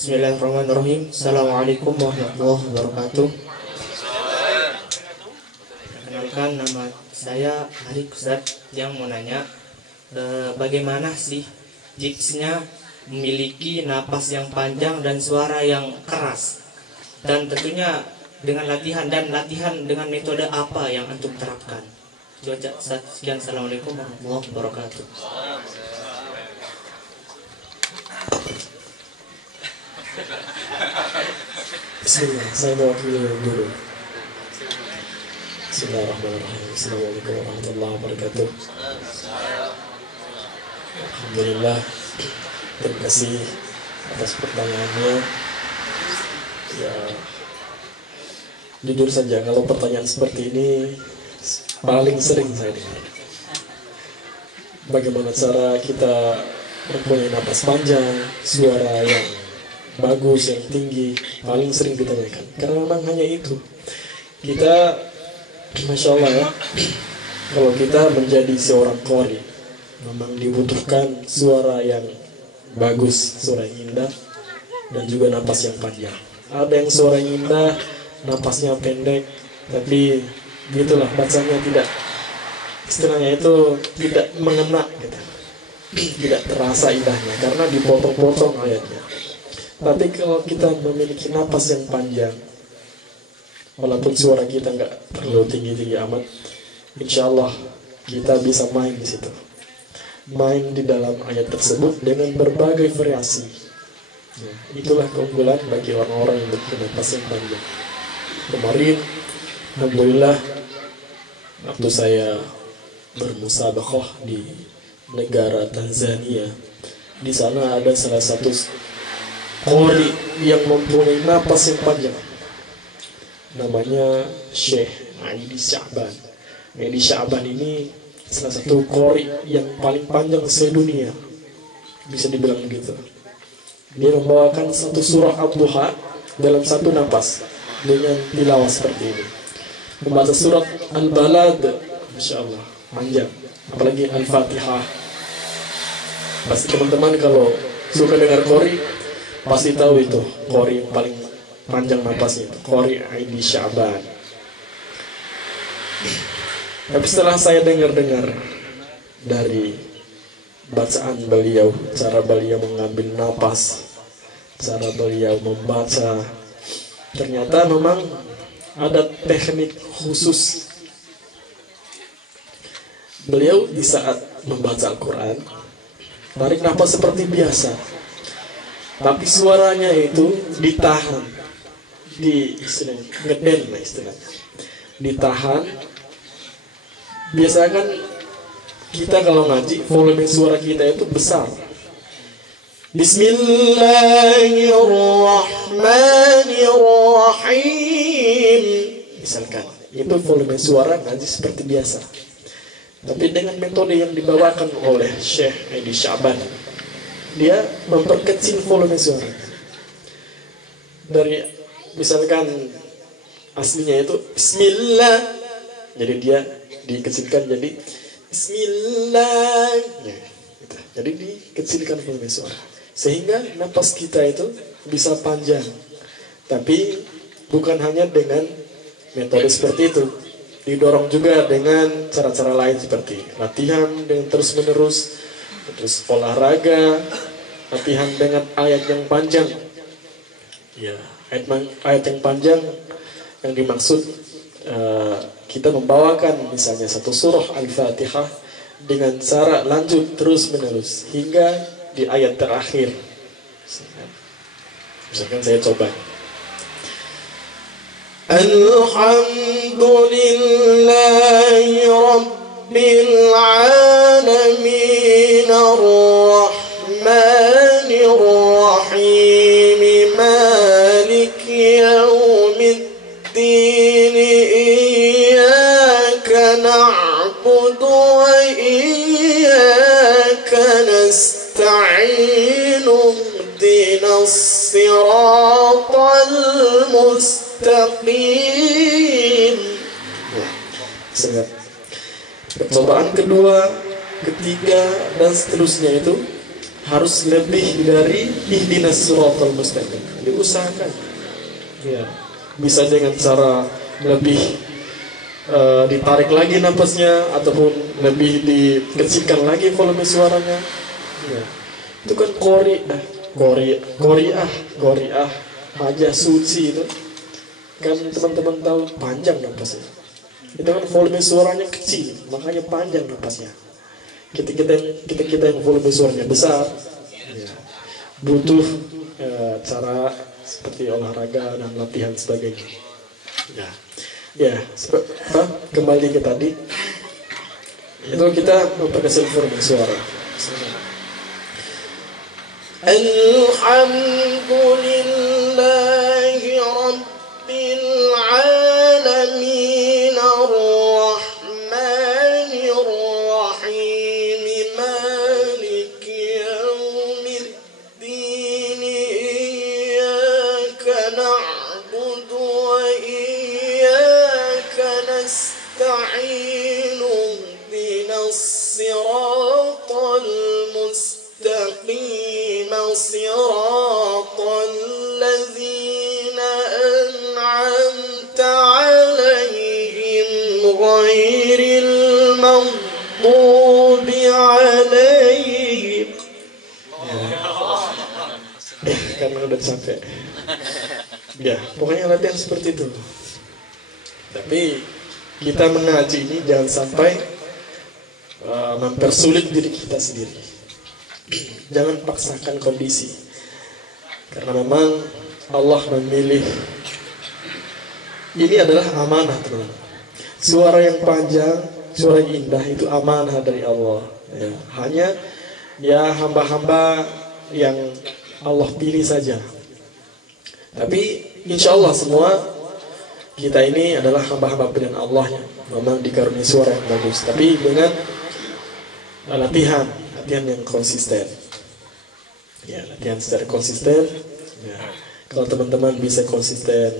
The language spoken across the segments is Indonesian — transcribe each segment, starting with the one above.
Bismillahirrahmanirrahim. Assalamualaikum warahmatullahi wabarakatuh. Perkenalkan, nama saya Hari Ustadz yang mau nanya, bagaimana sih tipsnya memiliki napas yang panjang dan suara yang keras, dan tentunya dengan latihan dengan metode apa yang antum terapkan? Sekian, assalamualaikum warahmatullahi wabarakatuh. Bismillah, saya mewakili guru. Bismillahirrahmanirrahim. Assalamualaikum warahmatullahi wabarakatuh. Alhamdulillah, terima kasih atas pertanyaannya. Ya, jujur saja kalau pertanyaan seperti ini paling sering saya dengar. Bagaimana cara kita mempunyai napas panjang, suara yang bagus, yang tinggi, paling sering ditanyakan. Karena memang hanya itu. Kita, Masya Allah ya, kalau kita menjadi seorang qori, memang dibutuhkan suara yang bagus, suara yang indah, dan juga napas yang panjang. Ada yang suara yang indah, napasnya pendek, tapi gitulah bacanya tidak, istilahnya itu tidak mengena gitu. Tidak terasa indahnya karena dipotong-potong ayatnya. Tapi kalau kita memiliki napas yang panjang, walaupun suara kita nggak perlu tinggi-tinggi amat, insya Allah kita bisa main di situ, main di dalam ayat tersebut dengan berbagai variasi. Nah, itulah keunggulan bagi orang-orang yang memiliki napas yang panjang. Kemarin, alhamdulillah, waktu saya bermusabaqah di negara Tanzania, di sana ada salah satu qori yang mempunyai napas yang panjang, namanya Syekh Aidi Sya'ban. Aidi Sya'ban ini salah satu qori yang paling panjang sedunia, bisa dibilang begitu. Dia membawakan satu surah Al-Duha dalam satu napas dengan tilawah seperti ini. Membaca surat Al-Balad, Masya Allah, panjang. Apalagi Al-Fatihah. Pasti teman-teman kalau suka dengar qori pasti tahu itu qori yang paling panjang napasnya, qori Aidi Sya'ban. Tapi setelah saya dengar-dengar dari bacaan beliau, cara beliau mengambil napas, cara beliau membaca, ternyata memang ada teknik khusus. Beliau di saat membaca Al-Quran tarik nafas seperti biasa, tapi suaranya itu ditahan, ngeden lah istilahnya, ditahan. Biasanya kan kita kalau ngaji volume suara kita itu besar. Bismillahirrahmanirrahim, misalkan itu volume suara ngaji seperti biasa. Tapi dengan metode yang dibawakan oleh Syekh Aidi Sya'ban, dia memperkecil volume suara. Dari misalkan aslinya itu Bismillah, jadi dia dikecilkan jadi Bismillah, gitu. Jadi dikecilkan volume suara sehingga napas kita itu bisa panjang. Tapi bukan hanya dengan metode seperti itu, didorong juga dengan cara-cara lain seperti latihan dengan terus-menerus, terus olahraga, latihan dengan ayat yang panjang. Ya, ayat yang panjang yang dimaksud kita membawakan misalnya satu surah Al-Fatihah dengan cara lanjut terus-menerus hingga di ayat terakhir. Misalkan saya coba. Alhamdulillahi Rabbil Alamin Ar-Rahmanir Rahim Maliki Yawmiddin Iyyaka na'budu wa iyyaka nasta'in Ihdinas siratal mustaqim. Percobaan kedua, ketiga, dan seterusnya itu harus lebih dari ihdinas siratal mustaqim. Diusahakan. Ya, bisa dengan cara lebih ditarik lagi napasnya ataupun lebih dikecilkan lagi volume suaranya. Ya. Itu kan Qori'ah, Majah suci itu. Kan teman-teman tahu panjang napasnya. Itu kan volume suaranya kecil, makanya panjang napasnya. Kita yang volume suaranya besar, ya, butuh cara seperti olahraga dan latihan sebagainya. Ya, kembali ke tadi. Itu kita memperkecil volume suara. Alhamdulillahi Rabbil Alamin Ar-Rahmanir Rahim Maliki Yawmiddin Iyyaka na'budu wa iyyaka nasta'in ihdinas siratal mustaqim صراط الذين أنعمت عليهم غير المغضوب عليهم. Karena udah capek. Ya, pokoknya latihan seperti itu. Tapi kita mengaji ini jangan sampai mempersulit diri kita sendiri. Jangan paksakan kondisi, karena memang Allah memilih. Ini adalah amanah, teman-teman. Suara yang panjang, suara yang indah itu amanah dari Allah. Ya, hanya ya hamba-hamba yang Allah pilih saja. Tapi insya Allah semua kita ini adalah hamba-hamba pilihan Allah yang memang dikaruniai suara yang bagus. Tapi dengan latihan yang konsisten. Ya, latihan secara konsisten. Ya. Kalau teman-teman bisa konsisten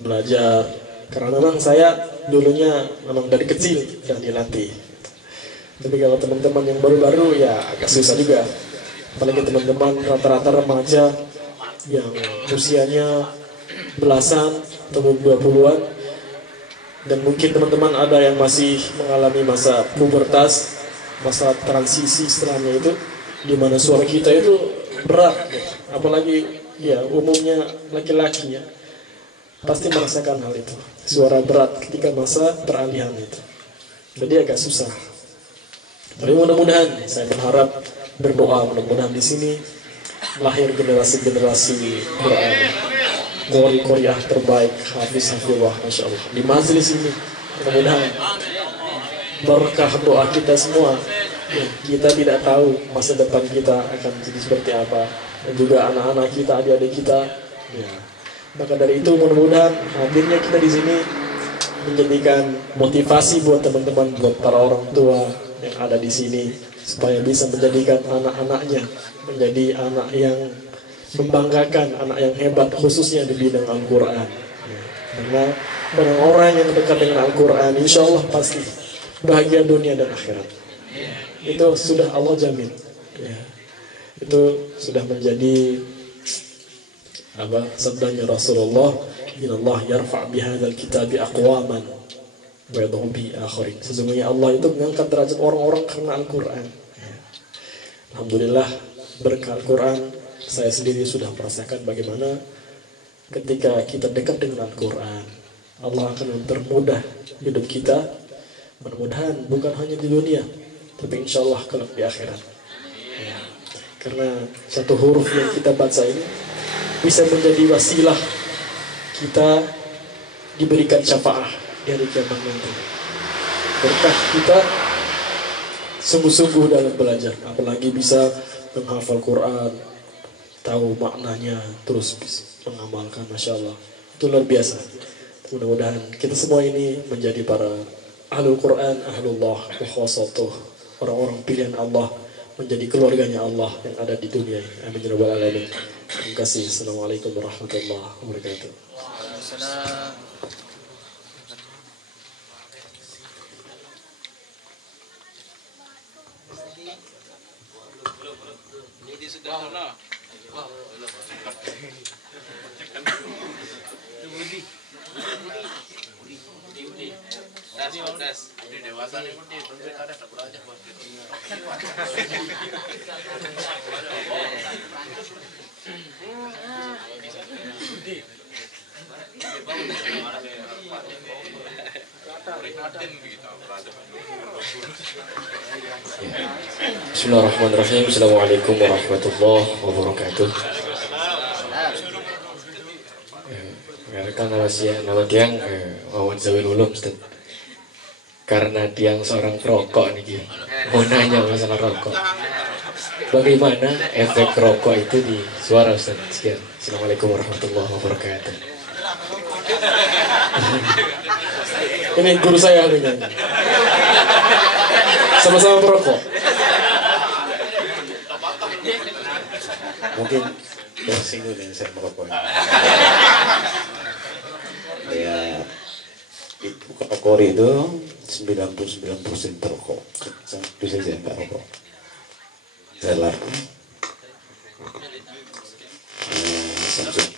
belajar, karena memang saya dulunya memang dari kecil sudah dilatih. Tapi kalau teman-teman yang baru-baru ya agak susah juga. Apalagi teman-teman rata-rata remaja yang usianya belasan atau 20-an, dan mungkin teman-teman ada yang masih mengalami masa pubertas, masa transisi setelahnya itu, di mana suara kita itu berat, apalagi ya umumnya laki-laki ya pasti merasakan hal itu, suara berat ketika masa peralihan itu, jadi agak susah. Tapi mudah-mudahan saya berharap, berdoa mudah-mudahan di sini lahir generasi-generasi Quran, qori-qoriah terbaik, hafiz-hafizullah, masya Allah di majelis ini. Mudah-mudahan berkah doa kita semua. Ya, kita tidak tahu masa depan kita akan jadi seperti apa, dan juga anak-anak kita, adik-adik kita. Ya. Maka dari itu mudah-mudahan hadirnya kita di sini menjadikan motivasi buat teman-teman, buat para orang tua yang ada di sini, supaya bisa menjadikan anak-anaknya menjadi anak yang membanggakan, anak yang hebat, khususnya di bidang Al-Quran. Ya. Karena orang-orang yang dekat dengan Al-Quran, insya Allah pasti bahagia dunia dan akhirat. Itu sudah Allah jamin. Ya. Itu sudah menjadi sabdanya Rasulullah, innallaha yarfa' bihadzal kitabi aqwaman wa yadhu bi akharin. Sesungguhnya Allah itu mengangkat derajat orang-orang karena Al-Qur'an. Ya. Alhamdulillah berkat Al-Qur'an saya sendiri sudah merasakan bagaimana ketika kita dekat dengan Al-Qur'an, Allah akan mempermudah hidup kita. Mudah-mudahan bukan hanya di dunia, tapi insya Allah kelak di akhirat. Ya. Karena satu huruf yang kita baca ini bisa menjadi wasilah kita diberikan syafaah di hari kiamat nanti. Berkah kita sungguh-sungguh dalam belajar, apalagi bisa menghafal Quran, tahu maknanya, terus mengamalkan, masya Allah, itu luar biasa. Mudah-mudahan kita semua ini menjadi para Ahlul Quran, Ahlullah, Mukhwasatuh, orang-orang pilihan Allah, menjadi keluarganya Allah yang ada di dunia ini. Amin ya rabbal alamin. Terima kasih. Assalamualaikum warahmatullahi wabarakatuh. Waalaikumsalam. Bismillahirrahmanirrahim. Assalamualaikum warahmatullahi wabarakatuh. Kan nama tiang Wawan Zawil Ulum, Ustaz. Karena tiang seorang perokok nih, mau nanya masalah rokok. Bagaimana efek rokok itu di suara, Ustaz? Sekian. Assalamualaikum warahmatullahi wabarakatuh. Ini guru saya ahlinya. Sama-sama perokok. Mungkin tersinggung dengan saya merokok. Ya, itu kategori itu 99% perokok. Bisa saja nggak rokok. Jalan. Samsung.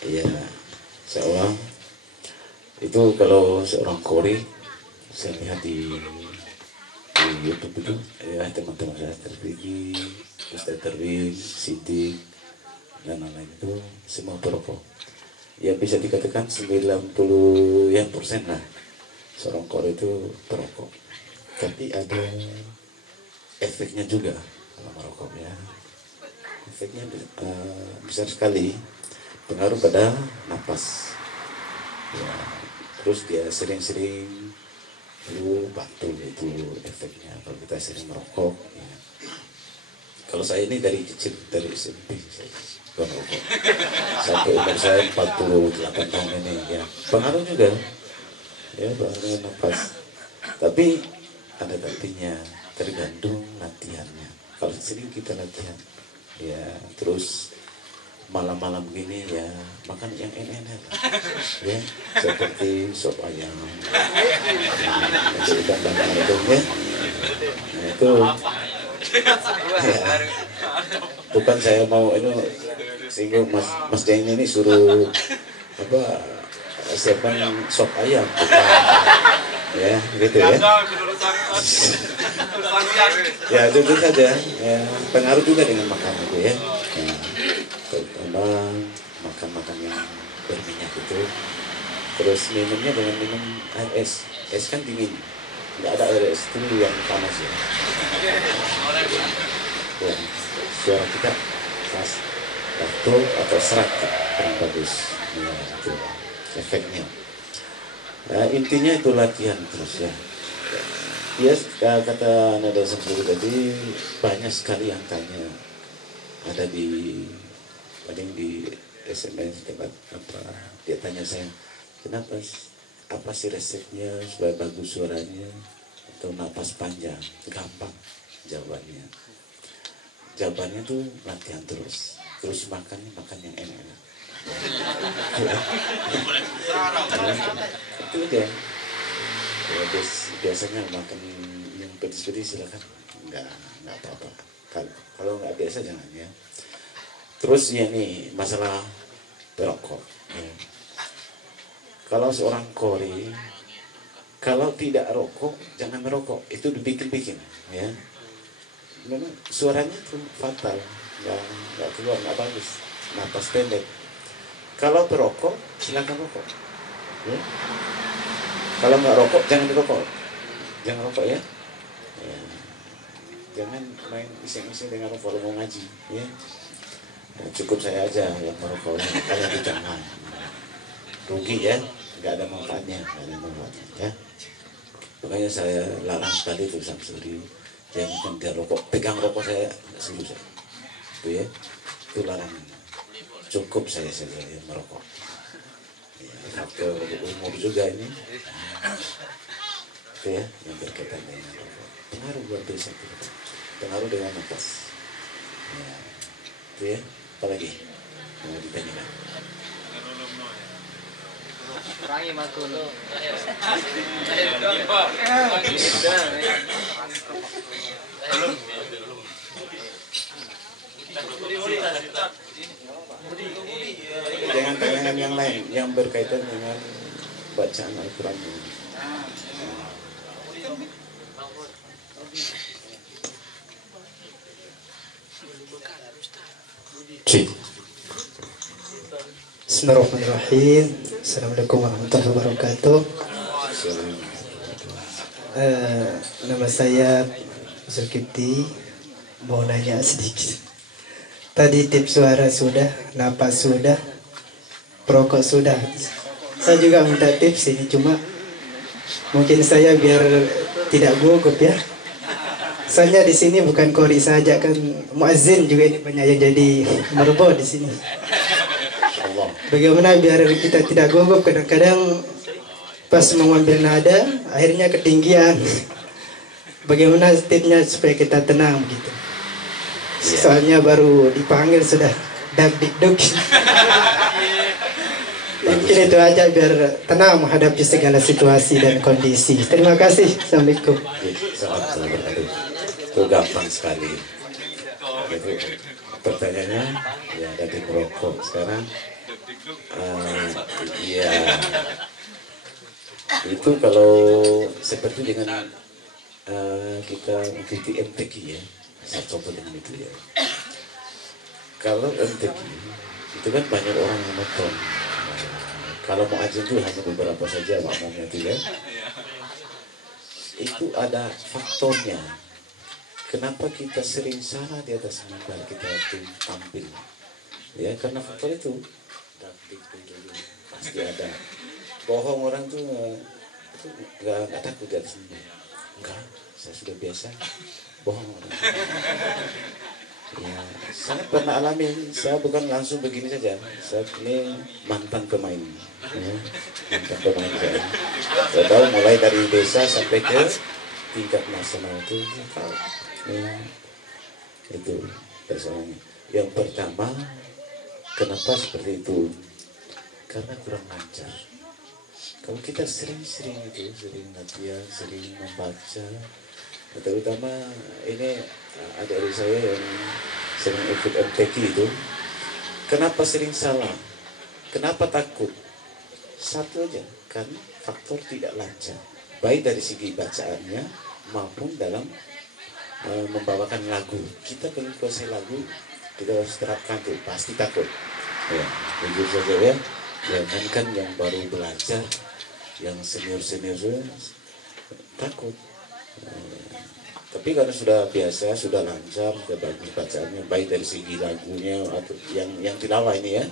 Iya, seorang itu kalau seorang Kori saya lihat di YouTube itu ya teman-teman saya Terpigi, Ustaz Terwin, Siti dan lain-lain itu semua perokok. Ya bisa dikatakan 90% lah seorang Kori itu perokok. Tapi ada efeknya juga kalau merokok ya. Efeknya besar sekali, pengaruh pada napas ya, terus dia sering-sering itu batuk, itu efeknya kalau kita sering merokok ya. Kalau saya ini dari kecil, dari SMP saya merokok sampai umur saya 48 tahun ini ya, pengaruh juga ya, pengaruh napas. Tapi ada tapinya, tergantung latihannya. Kalau sering kita latihan ya, terus malam-malam gini ya makan yang enak-enak ya, seperti sop ayam ikan bakar itu ya. Nah, itu ya, bukan saya mau ini singgung Mas Jeng ini suruh apa siapkan sop ayam ya gitu ya. Ya tentu saja ya, pengaruh juga dengan makan itu ya. Terutama makan yang berminyak itu, terus minumnya dengan minum air es. Es kan dingin, nggak ada air es itu yang panas ya. Ya, suara kita pas batuk atau serak kurang bagus ya, itu efeknya. Nah, intinya itu latihan terus ya. Ya, kata Nada Samsuri tadi banyak sekali yang tanya, ada di SMS apa dia tanya saya, kenapa apa sih resepnya supaya bagus suaranya atau napas panjang? Gampang jawabannya. Jawabannya tuh latihan terus makan yang enak-enak. Itu dia. Ya, biasanya makan yang pedes-pedes silakan, nggak apa-apa. Kalau nggak biasa jangan ya. Terus ya nih masalah perokok. Ya. Kalau seorang Kori, kalau tidak rokok jangan merokok, itu dibikin-bikin ya. Memang suaranya tuh fatal, nggak keluar, nggak bagus, napas pendek. Kalau perokok silakan rokok. Ya. Kalau nggak rokok jangan dirokok, jangan rokok ya. Ya. Jangan main iseng-iseng dengan rokok mau ngaji ya. Ya, cukup saya aja yang merokok, kalau itu jangan. Rugi ya, nggak ada manfaatnya ya. Makanya saya larang sekali tuh Samsuri, jangan dia rokok, pegang rokok saya nggak seru saya. Itu ya, itu larangan. Cukup saya saja yang merokok. Ya, ke umur juga ini. Itu ya, yang berkaitan dengan rokok. Pengaruh buat desa kita, pengaruh dengan nafas. Ya, itu ya. Apalagi mau ditanyakan? Jangan tanyakan yang lain yang berkaitan dengan bacaan Al-Quran ini. Bismillahirrahmanirrahim. Assalamualaikum warahmatullahi wabarakatuh. Nama saya Zulkifli. Mau nanya sedikit. Tadi tips suara sudah, napas sudah, perokok sudah. Saya juga minta tips ini, cuma mungkin saya biar tidak gugup ya. Soalnya di sini bukan kori saja kan, muazzin juga ini banyak yang jadi merbo di sini. Bagaimana biar kita tidak gugup, kadang-kadang pas mengambil nada akhirnya ketinggian. Bagaimana tipsnya supaya kita tenang begitu? Soalnya baru dipanggil sudah dak dikduk. Mungkin itu aja biar tenang menghadapi segala situasi dan kondisi. Terima kasih. Assalamualaikum. Itu gampang sekali. Jadi, pertanyaannya ya dari merokok sekarang. Iya. Itu kalau seperti dengan kita mengikuti MTQ ya. Saya coba dengan itu ya. Kalau MTQ itu kan banyak orang yang nonton. Kalau mau aja itu hanya beberapa saja makmumnya itu ya. Itu ada faktornya. Kenapa kita sering salah di atas mimbar kita waktu tampil? Ya karena faktor itu. Pasti ada. Bohong orang tuh nggak takut di atas mimbar. Enggak, saya sudah biasa. Bohong orang. Ya, saya pernah alami. Saya bukan langsung begini saja. Saya ini mantan pemain. Ya, mantan pemain saya. Saya tahu mulai dari desa sampai ke tingkat nasional itu. Ya, itu persoalannya. Yang pertama, kenapa seperti itu? Karena kurang lancar. Kalau kita sering-sering itu, sering latihan, sering membaca, terutama ini adik-adik saya yang sering ikut MTQ itu, kenapa sering salah? Kenapa takut? Satu aja, karena faktor tidak lancar, baik dari segi bacaannya maupun dalam membawakan lagu. Kita pengen kuasai lagu, kita harus terapkan tuh, pasti takut. Ya, jujur saja ya. Jangan yang baru belajar, yang senior-senior takut. Tapi karena sudah biasa, sudah lancar, sudah bagus bacaannya, baik dari segi lagunya atau yang tilawah ini ya,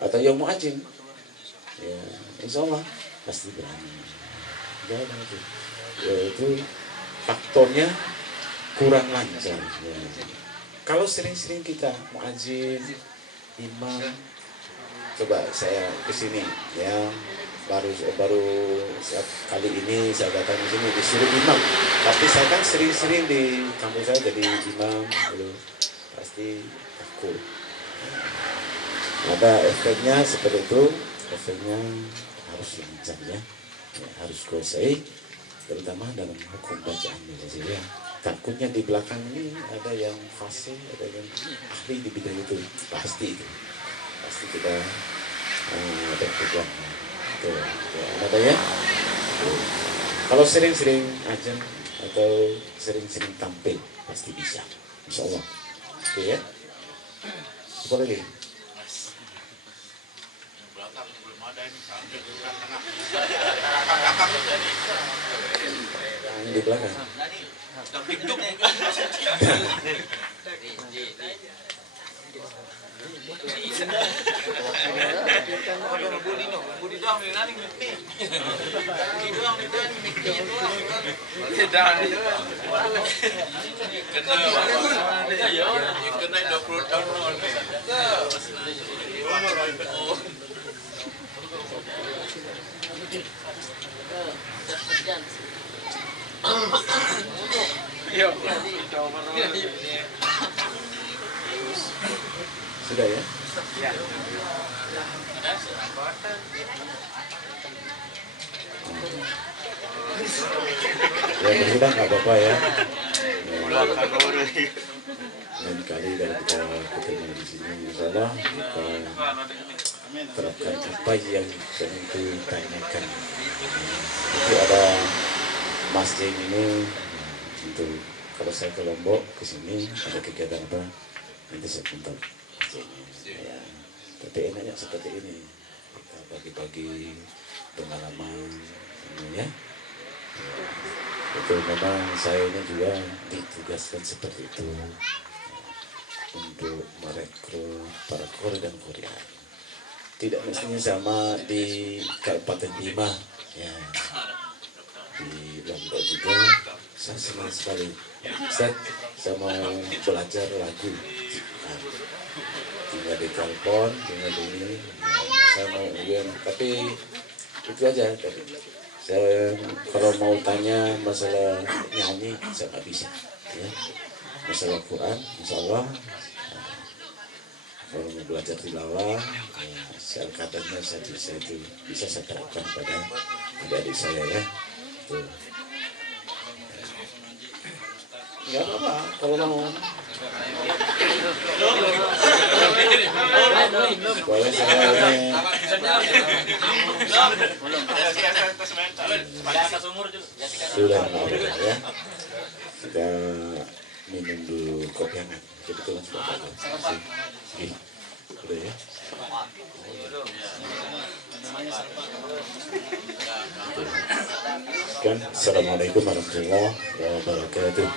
atau yang muadzin, ya insya Allah pasti berani. Jangan itu. Ya, itu faktornya kurang lancar. Ya. Kalau sering-sering kita muadzin, imam, coba saya kesini ya. Baru kali ini saya datang ke sini disuruh imam, tapi saya kan sering-sering di kampung saya jadi imam, pasti takut. Ada efeknya seperti itu, efeknya harus lancar ya, harus kuasai, terutama dalam hukum bacaan ya. Takutnya di belakang ini ada yang fasih, ada yang ahli di bidang itu, pasti kita ada pegang. Ada ya. Kalau sering-sering aja atau sering-sering tampil pasti bisa, insya Allah. Oke ya. Apa lagi? Yang di belakang. Sudah ya? Ya. Ya berulang nggak apa-apa ya. Lain kali kalau kita ketemu di sini, insyaallah kita terapkan apa yang tentu tanyakan. Itu ada masjid ini untuk kalau saya ke Lombok ke sini ada kegiatan apa nanti saya minta masjidnya. Ya, tapi enaknya seperti ini kita bagi-bagi pengalaman ya. Betul, memang saya ini juga ditugaskan seperti itu untuk merekrut para kori dan korea. Tidak mestinya sama di Kabupaten Bima ya. Di Lombok juga saya senang sekali. Ustaz, saya mau belajar lagu. Nah, tinggal di telepon, tinggal di ini. Saya mau tapi itu aja. Saya kalau mau tanya masalah nyanyi saya nggak bisa ya. Masalah Quran insya Allah kalau mau belajar tilawah ya, saya katanya saya bisa saya terapkan pada adik-adik saya ya. Tuh. Nggak apa-apa kalau mau boleh saya sudah ya. Kita minum dulu kopi hangat. Kebetulan sudah panas. Udah ya. Assalamualaikum warahmatullahi wabarakatuh.